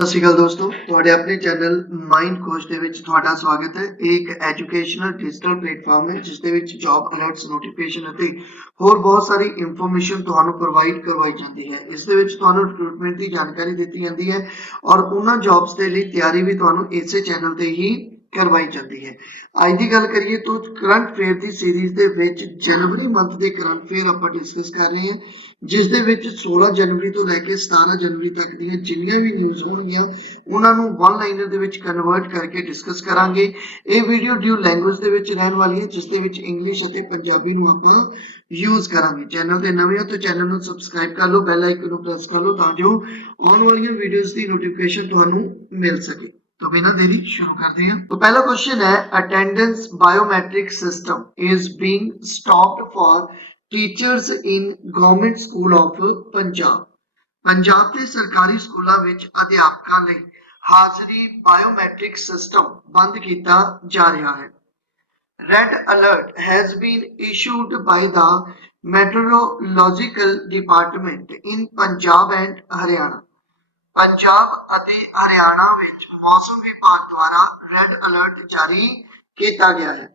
ਸਤਿ ਸ਼੍ਰੀ ਅਕਾਲ ਦੋਸਤੋ, ਤੁਹਾਡੇ ਆਪਣੇ ਚੈਨਲ ਮਾਈਂਡ ਕੋਚ ਦੇ ਵਿੱਚ ਤੁਹਾਡਾ ਸਵਾਗਤ ਹੈ। ਇਹ ਇੱਕ ਐਜੂਕੇਸ਼ਨਲ ਡਿਜੀਟਲ ਪਲੇਟਫਾਰਮ ਹੈ, ਜਿਸ ਦੇ ਵਿੱਚ ਜੌਬ ਅਲਰਟਸ ਨੋਟੀਫਿਕੇਸ਼ਨ ਅਤੇ ਹੋਰ ਬਹੁਤ ਸਾਰੀ ਇਨਫੋਰਮੇਸ਼ਨ ਤੁਹਾਨੂੰ ਪ੍ਰੋਵਾਈਡ ਕਰਵਾਈ ਜਾਂਦੀ ਹੈ। ਇਸ ਦੇ ਵਿੱਚ ਤੁਹਾਨੂੰ ਰਿਕਰੂਟਮੈਂਟ ਦੀ ਜਾਣਕਾਰੀ ਦਿੱਤੀ ਜਾਂਦੀ ਹੈ ਔਰ ਉਹਨਾਂ ਜੌਬਸ ਦੇ ਲਈ ਤਿਆਰੀ ਵੀ ਤੁਹਾਨੂੰ ਇਸੇ ਚੈਨਲ ਤੇ ਹੀ ਕਰਵਾਈ ਜਾਂਦੀ ਹੈ। ਅੱਜ ਦੀ ਗੱਲ ਕਰੀਏ ਤਾਂ ਕਰੰਟ ਫੇਅਰ ਦੀ ਸੀਰੀਜ਼ ਦੇ ਵਿੱਚ ਜਨਵਰੀ ਮੰਥ ਦੇ ਕਰੰਟ ਫੇਅਰ ਆਪਾਂ ਡਿਸਕਸ ਕਰ ਰਹੇ ਹਾਂ, ਜਿਸ ਦੇ ਵਿੱਚ 16 ਜਨਵਰੀ ਤੋਂ ਲੈ ਕੇ 17 ਜਨਵਰੀ ਤੱਕ ਦੀਆਂ ਜਿੰਨੀਆਂ ਵੀ ਨਿਊਜ਼ ਹੋਣਗੀਆਂ, ਉਹਨਾਂ ਨੂੰ ਵਨ ਲਾਈਨਰ ਦੇ ਵਿੱਚ ਕਨਵਰਟ ਕਰਕੇ ਡਿਸਕਸ ਕਰਾਂਗੇ। ਇਹ ਵੀਡੀਓ ਡਿਊ ਲੈਂਗੁਏਜ ਦੇ ਵਿੱਚ ਰਹਿਣ ਵਾਲੀ ਹੈ ਜਿਸ ਦੇ ਵਿੱਚ ਇੰਗਲਿਸ਼ ਅਤੇ ਪੰਜਾਬੀ ਨੂੰ ਆਪਾਂ ਯੂਜ਼ ਕਰਾਂਗੇ। ਚੈਨਲ ਤੇ ਨਵੇਂ ਹੋ ਤਾਂ ਚੈਨਲ ਨੂੰ ਸਬਸਕ੍ਰਾਈਬ ਕਰ ਲਓ ਬੈਲ ਆਈਕਨ ਨੂੰ ਪ੍ਰੈਸ ਕਰ ਲਓ ਤਾਂ ਜੋ ਆਉਣ ਵਾਲੀਆਂ ਵੀਡੀਓਜ਼ ਦੀ ਨੋਟੀਫਿਕੇਸ਼ਨ ਤੁਹਾਨੂੰ ਮਿਲ ਸਕੇ। तो बिना देरी शुरू करते हैं तो पहला क्वेश्चन है attendance biometric system is being stopped for teachers in government school of Punjab Punjab ਦੇ ਸਰਕਾਰੀ ਸਕੂਲਾਂ ਵਿੱਚ ਅਧਿਆਪਕਾਂ ਲਈ ਹਾਜ਼ਰੀ ਬਾਇਓਮੈਟ੍ਰਿਕ ਸਿਸਟਮ ਬੰਦ ਕੀਤਾ ਜਾ ਰਿਹਾ ਹੈ Red alert has been issued by the Meteorological Department in Punjab and Haryana. Punjab ਅਤੇ ਹਰਿਆਣਾ ਵਿੱਚ ਮੌਸਮ ਵਿਭਾਗ ਦੁਆਰਾ ਰੈੱਡ ਅਲਰਟ ਜਾਰੀ ਕੀਤਾ ਗਿਆ ਹੈ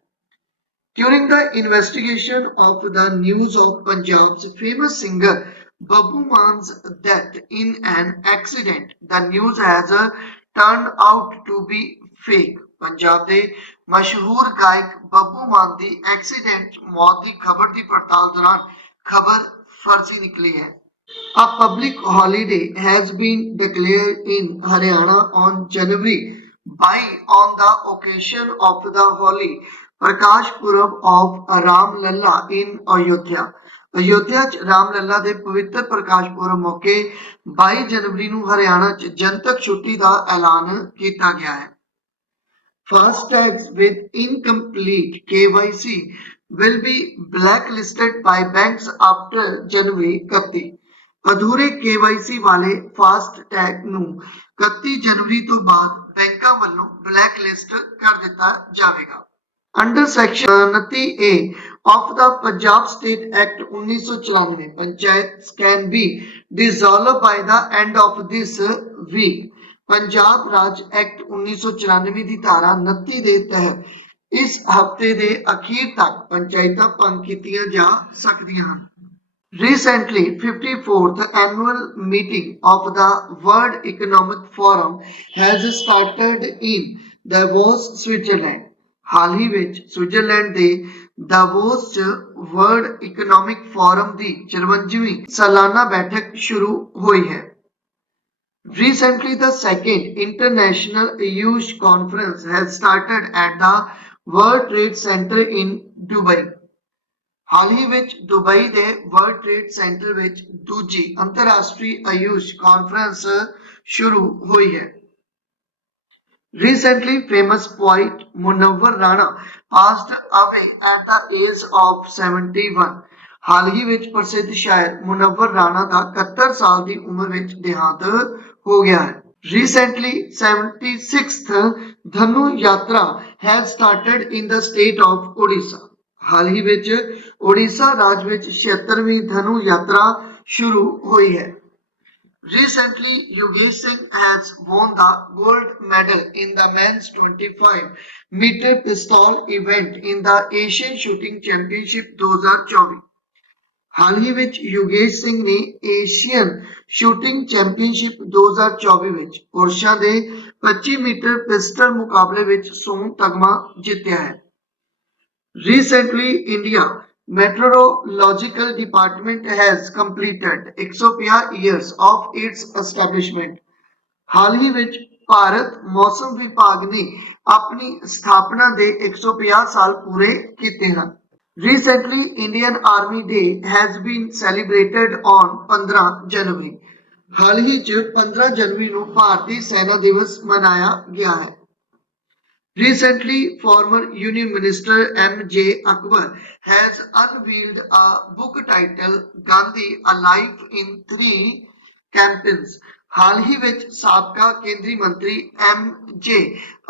During the investigation of the news of Punjab's famous singer Babu Man's death in an accident, the news has uh, turned out to be fake. Punjab ਦੇ ਮਸ਼ਹੂਰ ਗਾਇਕ ਬੱਬੂ ਮਾਨ ਦੀ ਐਕਸੀਡੈਂਟ ਮੌਤ ਦੀ ਖਬਰ ਦੀ ਪੜਤਾਲ ਦੌਰਾਨ ਖਬਰ ਫਰਜ਼ੀ ਨਿਕਲੀ ਹੈ A public holiday has been declared in Haryana on January by on the occasion of the Holi Prakash Purab of Ram Lalla in Ayodhya. Ayodhya ਚ ਰਾਮ ਲੱਲਾ ਦੇ ਪਵਿੱਤਰ ਪ੍ਰਕਾਸ਼ ਪੁਰਬ ਮੌਕੇ 22 ਜਨਵਰੀ ਨੂੰ ਹਰਿਆਣਾ ਚ ਜਨਤਕ ਛੁੱਟੀ ਦਾ ਐਲਾਨ ਕੀਤਾ ਗਿਆ ਹੈ FASTags with incomplete KYC will be blacklisted by banks after January 31. ਅਧੂਰੇ KYC ਵਾਲੇ ਫਾਸਟ ਟੈਗ ਨੂੰ 31 ਜਨਵਰੀ ਤੋਂ ਬਾਅਦ ਬੈਂਕਾਂ ਵੱਲੋਂ ਬਲੈਕਲਿਸਟ ਕਰ ਦਿੱਤਾ ਜਾਵੇਗਾ। Under section 29A of the Punjab State Act 1994 panchayat can be dissolved by the end of this week, Punjab Raj act 1994 ਦੀ ਧਾਰਾ 29 ਦੇ ਤਹਿਤ ਇਸ ਹਫ਼ਤੇ ਦੇ ਅਖੀਰ ਤੱਕ ਪੰਚਾਇਤਾਂ ਭੰਗ ਕੀਤੀਆਂ ਜਾ ਸਕਦੀਆਂ ਹਨ। Recently, 54th annual meeting of the World Economic Forum has started in Davos, Switzerland. ਹਾਲ ਹੀ ਵਿੱਚ ਸਵਿਟਜ਼ਰਲੈਂਡ ਦੇ ਦਾਵੋਸ 'ਚ ਵਰਲਡ ਇਕਨੋਮਿਕ ਫੋਰਮ ਦੀ 54ਵੀਂ ਸਾਲਾਨਾ ਬੈਠਕ ਸ਼ੁਰੂ ਹੋਈ ਹੈ। Recently, the second International Ayush Conference has started at the World Trade Center in Dubai. ਹਾਲ ਹੀ ਵਿੱਚ ਦੁਬਈ ਦੇ ਵਰਲਡ ਟ੍ਰੇਡ ਸੈਂਟਰ ਵਿੱਚ ਦੂਜੀ ਅੰਤਰਰਾਸ਼ਟਰੀ ਆਯੂਸ਼ ਕਾਨਫਰੰਸ ਸ਼ੁਰੂ ਹੋਈ ਹੈ Recently, famous poet Munawwar Rana passed away at the age of 71. ਹਾਲ ਹੀ ਵਿੱਚ ਪ੍ਰਸਿੱਧ ਸ਼ਾਇਰ ਮੁਨੱਵਰ ਰਾਣਾ ਦਾ 71 ਸਾਲ ਦੀ ਉਮਰ ਵਿੱਚ ਦੇਹਾਂਤ ਹੋ ਗਿਆ ਹੈ Recently, 76th ਧਨੂ ਯਾਤਰਾ has started in the state of Odisha. ਹਾਲ ਹੀ ਵਿੱਚ ਓਡੀਸ਼ਾ ਰਾਜ ਵਿੱਚ 76ਵੀਂ ਧਨੂ ਯਾਤਰਾ ਸ਼ੁਰੂ ਹੋਈ ਹੈ Recently, Yogesh Singh has won the gold medal in the men's 25 meter pistol event in the Asian Shooting Championship 2024. ਹਾਲ ਹੀ ਵਿੱਚ ਯੋਗੇਸ਼ ਸਿੰਘ ਨੇ ਏਸ਼ੀਅਨ ਸ਼ੂਟਿੰਗ ਚੈਂਪੀਅਨਸ਼ਿਪ 2024 ਵਿੱਚ ਪੁਰਸ਼ਾਂ ਦੇ 25 ਮੀਟਰ ਪਿਸਟਲ ਮੁਕਾਬਲੇ ਵਿੱਚ ਸੋਨ ਤਗਮਾ ਜਿੱਤਿਆ ਹੈ Recently, India Meteorological Department has completed 150 years of its establishment. ਹਾਲ ਹੀ ਵਿੱਚ ਭਾਰਤ ਮੌਸਮ ਵਿਭਾਗ ਨੇ ਆਪਣੀ ਸਥਾਪਨਾ ਦੇ 150 ਸਾਲ ਪੂਰੇ ਕੀਤੇ ਹਨ recently Indian army day has been celebrated on 15 January ਹਾਲ ਹੀ ਚ 15 ਜਨਵਰੀ ਨੂੰ ਭਾਰਤੀ ਸੈਨਾ ਦਿਵਸ ਮਨਾਇਆ ਗਿਆ ਹੈ Recently, former Union Minister M.J. Akbar has unveiled a book titled Gandhi Alive in Three Campaigns. ਹਾਲ ਹੀ ਵਿੱਚ ਸਾਬਕਾ ਕੇਂਦਰੀ ਮੰਤਰੀ M.J.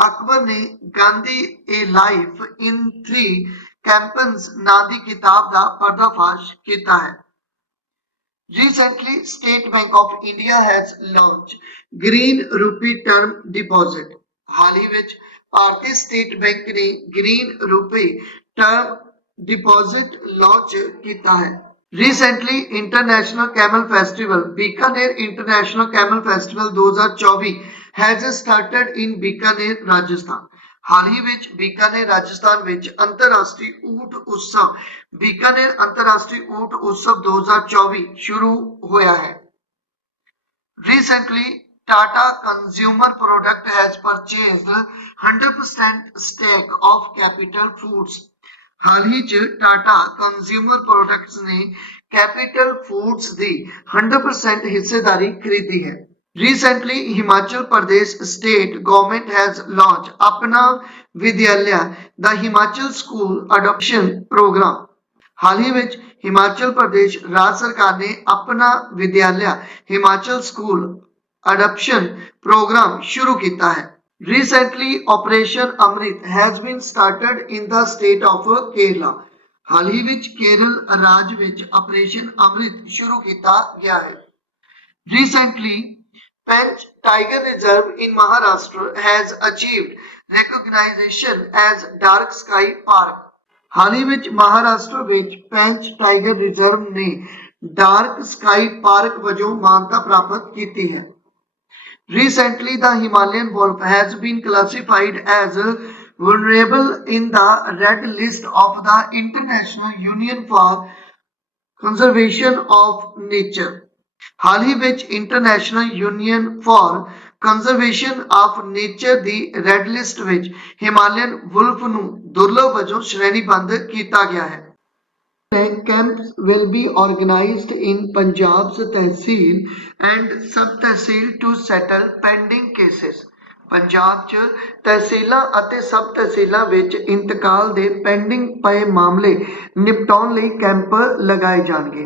ਅਕਬਰ ਨੇ ਗਾਂਧੀ ਏ ਲਾਈਫ ਇਨ 3 ਕੈਂਪਨਸ ਨਾਂ ਦੀ ਕਿਤਾਬ ਦਾ ਪਰਦਾਫਾਸ਼ ਕੀਤਾ ਹੈ Recently, State Bank of India has launched Green Rupee Term Deposit. ਹਾਲ ਹੀ ਵਿੱਚ ਭਾਰਤੀ ਸਟੇਟ ਬੈਂਕ ਨੇ ਗ੍ਰੀਨ ਰੁਪਏ ਟਰਮ ਡਿਪੋਜ਼ਿਟ ਲਾਂਚ ਕੀਤਾ ਹੈ Recently, International Camel Festival, Bikaner International Camel Festival 2024 has started in Bikaner, Rajasthan. ਹਾਲ ਹੀ ਵਿੱਚ ਬੀਕਾਨੇਰ ਰਾਜਸਥਾਨ ਵਿੱਚ ਅੰਤਰਰਾਸ਼ਟਰੀ ਊਠ ਉਤਸਵ ਬੀਕਾਨੇਰ ਅੰਤਰਰਾਸ਼ਟਰੀ ਊਠ ਉਤਸਵ 2024 ਸ਼ੁਰੂ ਹੋਇਆ ਹੈ Recently, Tata Consumer Product has purchased 100% stake of Capital Foods. ਹਾਲ ਹੀ ਚ ਟਾਟਾ ਕੰਜ਼ਿਊਮਰ ਪ੍ਰੋਡਕਟਸ ਨੇ ਕੈਪੀਟਲ ਫੂਡਸ ਦੀ 100% ਹਿੱਸੇਦਾਰੀ ਖਰੀਦੀ ਹੈ Recently, Himachal Pradesh state government has launched Apna Vidyalaya, the Himachal School Adoption Program. ਹਾਲ ਹੀ ਵਿੱਚ ਹਿਮਾਚਲ ਪ੍ਰਦੇਸ਼ ਰਾਜ ਸਰਕਾਰ ਨੇ ਆਪਣਾ Vidyalaya Himachal school adoption program ਸ਼ੁਰੂ ਕੀਤਾ ਹੈ recently operation Amrit has been started in the state of Kerala ਹਾਲ ਹੀ ਵਿੱਚ ਕੇਰਲ ਰਾਜ ਵਿੱਚ ਆਪਰੇਸ਼ਨ ਅਮ੍ਰਿਤ ਸ਼ੁਰੂ ਕੀਤਾ ਗਿਆ ਹੈ recently Pench Tiger Reserve in Maharashtra has achieved recognition as Dark Sky Park. ਹਾਲੀ ਵਿੱਚ ਮਹਾਰਾਸ਼ਟਰ ਵਿੱਚ ਪੈਂਚ ਟਾਈਗਰ ਰਿਜ਼ਰਵ ਨੇ ਡਾਰਕ ਸਕਾਈ ਪਾਰਕ ਵਜੋਂ ਮਾਨਤਾ ਪ੍ਰਾਪਤ ਕੀਤੀ ਹੈ Recently, the Himalayan wolf has been classified as vulnerable in the red list of the International Union for Conservation of Nature. ਹਾਲ ਹੀ ਵਿੱਚ international union for conservation of nature the red list ਵਿੱਚ Himalayan wolf ਨੂੰ ਦੁਰਲਭ ਵਜੋਂ ਸ਼੍ਰੇਣੀਬੱਧ ਕੀਤਾ ਗਿਆ ਹੈ tech camps will be organized in Punjab's Tehsil and sub-tehsil to settle pending cases. Punjab 'ਚ ਤਹਿਸੀਲਾਂ ਅਤੇ ਸਬ ਤਹਿਸੀਲਾਂ ਵਿੱਚ ਇੰਤਕਾਲ ਦੇ ਪੈਂਡਿੰਗ ਪਏ ਮਾਮਲੇ ਨਿਪਟਾਉਣ ਲਈ ਕੈਂਪ ਲਗਾਏ ਜਾਣਗੇ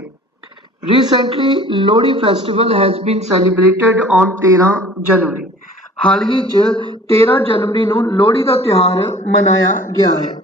recently Lohri festival has been celebrated on 13 January ਹਾਲ ਹੀ 'ਚ 13 ਜਨਵਰੀ ਨੂੰ ਲੋਹੜੀ ਦਾ ਤਿਉਹਾਰ ਮਨਾਇਆ ਗਿਆ ਹੈ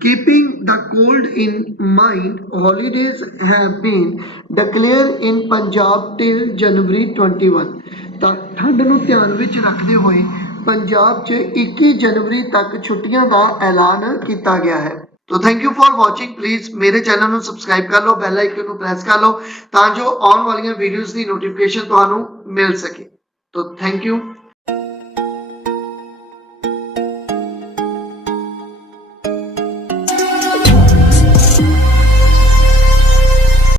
Keeping the cold in mind, holidays have been declared in Punjab till January 21. ਤਾਂ ਠੰਡ ਨੂੰ ਧਿਆਨ ਵਿੱਚ ਰੱਖਦੇ ਹੋਏ ਪੰਜਾਬ 'ਚ 21 ਜਨਵਰੀ ਤੱਕ ਛੁੱਟੀਆਂ ਦਾ ਐਲਾਨ ਕੀਤਾ ਗਿਆ ਹੈ। ਤੋ thank you for watching please ਮੇਰੇ ਚੈਨਲ ਨੂੰ ਸਬਸਕ੍ਰਾਈਬ ਕਰ ਲਓ ਬੈਲ ਆਈਕਨ ਨੂੰ ਪ੍ਰੈਸ ਕਰ ਲਓ ਤਾਂ ਜੋ ਆਉਣ ਵਾਲੀਆਂ ਵੀਡੀਓਜ਼ ਦੀ ਨੋਟੀਫਿਕੇਸ਼ਨ ਤੁਹਾਨੂੰ ਮਿਲ ਸਕੇ। ਤੋ ਥੈਂਕ ਯੂ